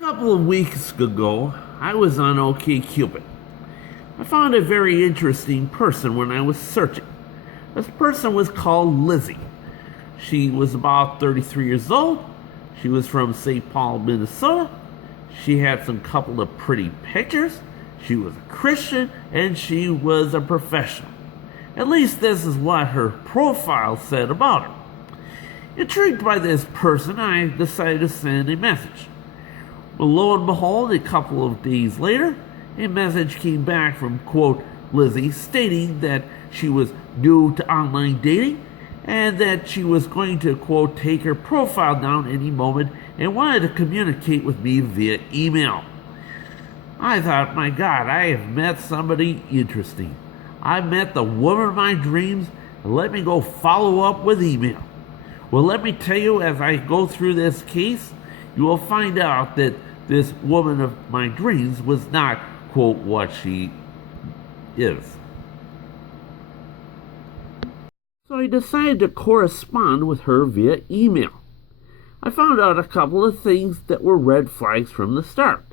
A couple of weeks ago, I was on OkCupid. I found a very interesting person when I was searching. This person was called Lizzie. She was about 33 years old. She was from St. Paul, Minnesota. She had some couple of pretty pictures. She was a Christian and she was a professional. At least this is what her profile said about her. Intrigued by this person, I decided to send a message. Well, lo and behold, a couple of days later, a message came back from, quote, Lizzie, stating that she was new to online dating and that she was going to, quote, take her profile down any moment and wanted to communicate with me via email. I thought, my God, I have met somebody interesting. I met the woman of my dreams, and let me go follow up with email. Well, let me tell you, as I go through this case, you will find out that this woman of my dreams was not, quote, what she is. So I decided to correspond with her via email. I found out a couple of things that were red flags from the start.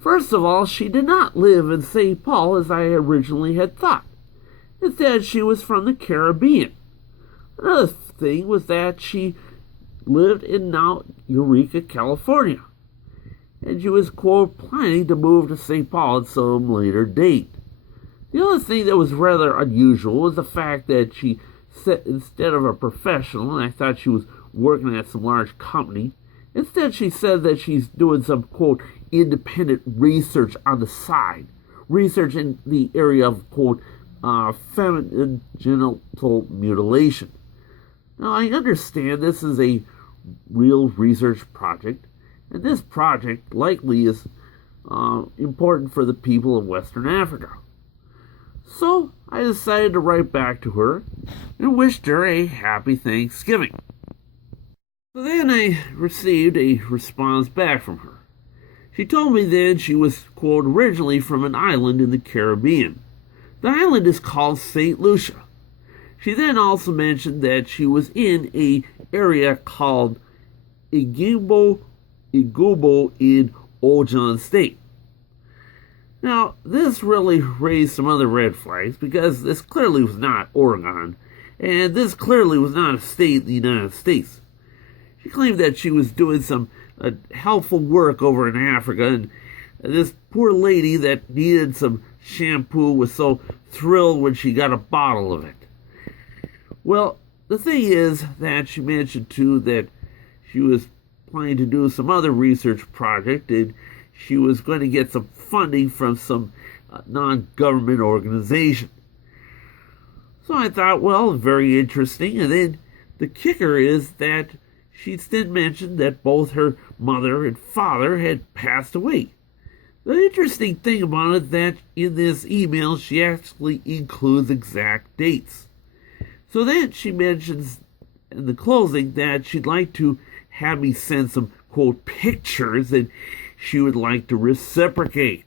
First of all, she did not live in St. Paul as I originally had thought. Instead, she was from the Caribbean. Another thing was that she lived in now Eureka, California. And she was, quote, planning to move to St. Paul at some later date. The other thing that was rather unusual was the fact that she said, instead of a professional, and I thought she was working at some large company, instead she said that she's doing some, quote, independent research on the side. Research in the area of, quote, feminine genital mutilation. Now, I understand this is a real research project, and this project likely is important for the people of Western Africa. So I decided to write back to her and wished her a happy Thanksgiving. So then I received a response back from her. She told me then she was, quote, originally from an island in the Caribbean. The island is called St. Lucia. She then also mentioned that she was in an area called Igbo in Ojon State. Now, this really raised some other red flags because this clearly was not Oregon, and this clearly was not a state in the United States. She claimed that she was doing some helpful work over in Africa, and this poor lady that needed some shampoo was so thrilled when she got a bottle of it. Well, the thing is that she mentioned too that she was planning to do some other research project and she was going to get some funding from some non-government organization. So I thought, well, very interesting. And then the kicker is that she then mentioned that both her mother and father had passed away. The interesting thing about it is that in this email she actually includes exact dates. So then she mentions in the closing that she'd like to have me send some, quote, pictures and she would like to reciprocate.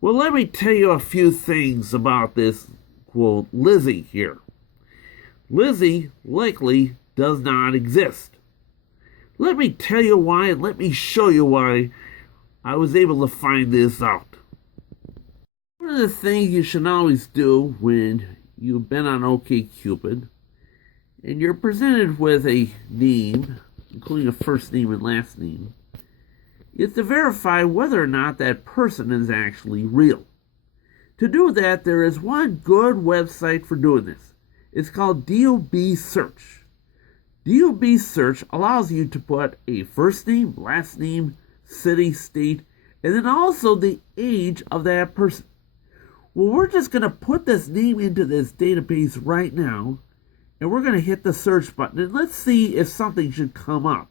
Well, let me tell you a few things about this, quote, Lizzie here. Lizzie likely does not exist. Let me tell you why and let me show you why I was able to find this out. One of the things you should always do when you've been on OkCupid and you're presented with a name, including a first name and last name, is to verify whether or not that person is actually real. To do that, there is one good website for doing this. It's called DOB Search. DOB Search allows you to put a first name, last name, city, state, and then also the age of that person. Well, we're just going to put this name into this database right now, and we're going to hit the search button, and let's see if something should come up.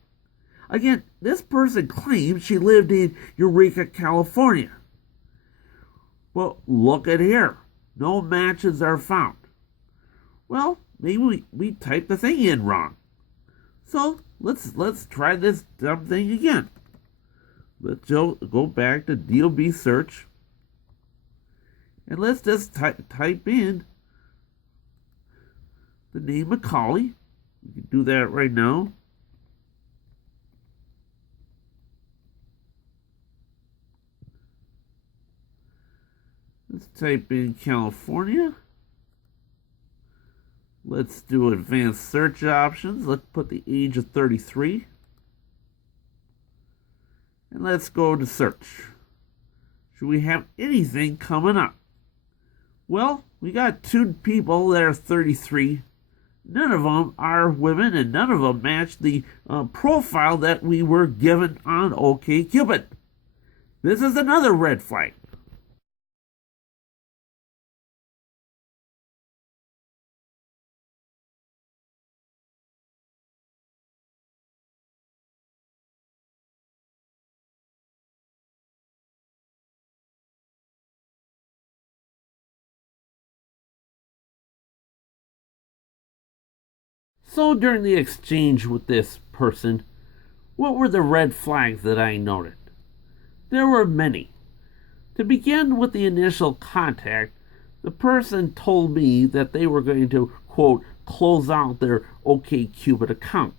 Again, this person claims she lived in Eureka, California. Well, look at here. No matches are found. Well, maybe we typed the thing in wrong. So let's try this dumb thing again. Let's go back to DOB search. And let's just type in the name Macaulay. We can do that right now. type in California. Let's do advanced search options. Let's put the age of 33. And let's go to search. Should we have anything coming up? Well, we got 2 people that are 33. None of them are women, and none of them match the profile that we were given on OkCupid. This is another red flag. So during the exchange with this person, what were the red flags that I noted? There were many. To begin with the initial contact, the person told me that they were going to, quote, close out their OkCupid account.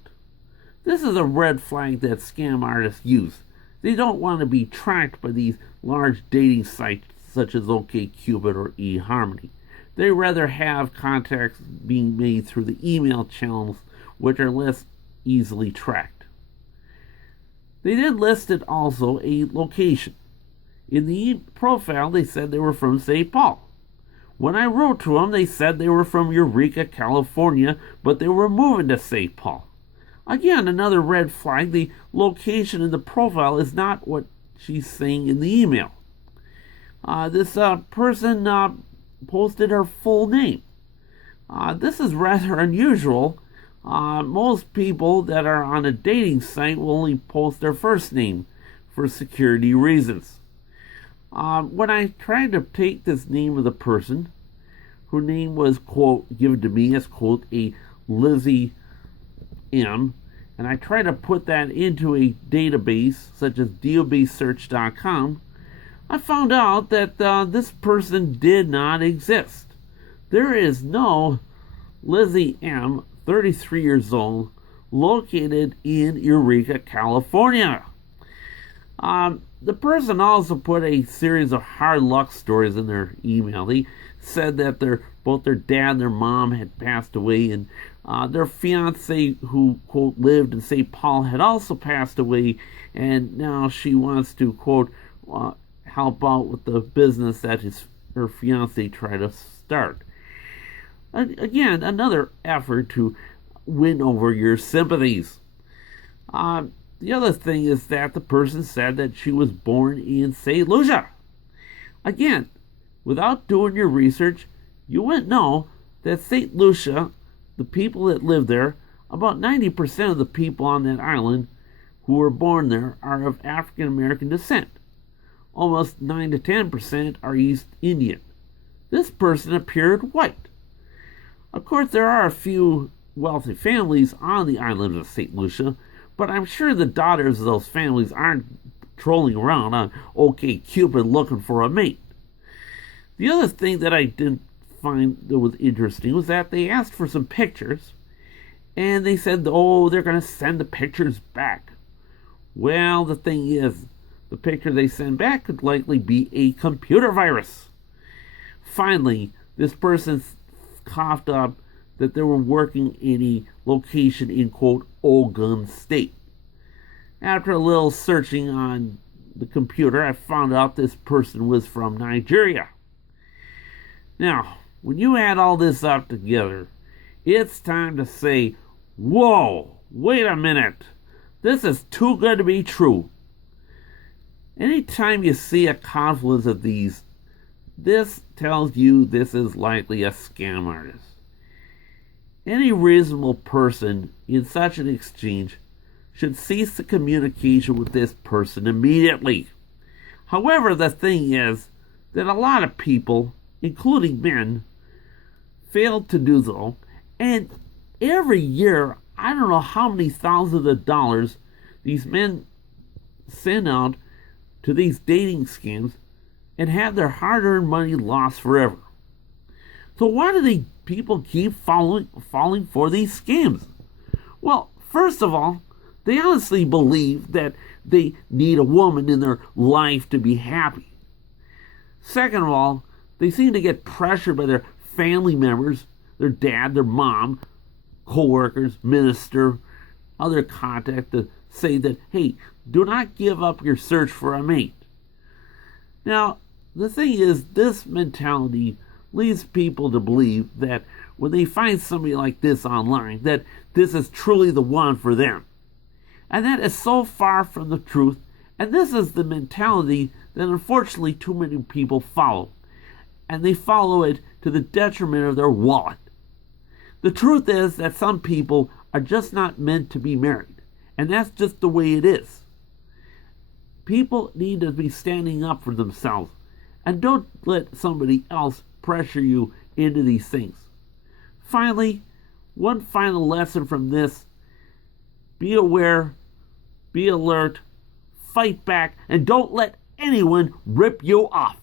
This is a red flag that scam artists use. They don't want to be tracked by these large dating sites such as OkCupid or eHarmony. They rather have contacts being made through the email channels, which are less easily tracked. They did listed also a location. In the profile, they said they were from St. Paul. When I wrote to them, they said they were from Eureka, California, but they were moving to St. Paul. Again, another red flag. The location in the profile is not what she's saying in the email. This person posted her full name. This is rather unusual. Most people that are on a dating site will only post their first name for security reasons. When I tried to take this name of the person, her name was, quote, given to me as, quote, a Lizzie M, and I tried to put that into a database such as DOBsearch.com, I found out that this person did not exist. There is no Lizzie M, 33 years old, located in Eureka, California. The person also put a series of hard luck stories in their email. They said that both their dad and their mom had passed away, and their fiance, who, quote, lived in St. Paul, had also passed away, and now she wants to, quote, help out with the business that her fiance tried to start. Again, another effort to win over your sympathies. The other thing is that the person said that she was born in St. Lucia. Again, without doing your research, you wouldn't know that St. Lucia, the people that live there, about 90% of the people on that island who were born there are of African American descent. Almost 9 to 10% are East Indian. This person appeared white. Of course, there are a few wealthy families on the island of St. Lucia, but I'm sure the daughters of those families aren't trolling around on OkCupid looking for a mate. The other thing that I didn't find that was interesting was that they asked for some pictures, and they said, oh, they're going to send the pictures back. Well, the thing is, the picture they send back could likely be a computer virus. Finally, this person coughed up that they were working in a location in, quote, Ogun State. After a little searching on the computer, I found out this person was from Nigeria. Now, when you add all this up together, it's time to say, whoa, wait a minute. This is too good to be true. Anytime you see a confluence of these, this tells you this is likely a scam artist. Any reasonable person in such an exchange should cease the communication with this person immediately. However, the thing is that a lot of people, including men, fail to do so, and every year, I don't know how many thousands of dollars these men send out to these dating scams and have their hard-earned money lost forever. So why do these people keep falling for these scams? Well, first of all, they honestly believe that they need a woman in their life to be happy. Second of all, They seem to get pressured by their family members, their dad, their mom, co-workers, minister, other contact to say that, hey, do not give up your search for a mate. Now, the thing is, this mentality leads people to believe that when they find somebody like this online, that this is truly the one for them. And that is so far from the truth, and this is the mentality that unfortunately too many people follow. And they follow it to the detriment of their wallet. The truth is that some people are just not meant to be married, and that's just the way it is. People need to be standing up for themselves, and don't let somebody else pressure you into these things. Finally, one final lesson from this: be aware, be alert, fight back, and don't let anyone rip you off.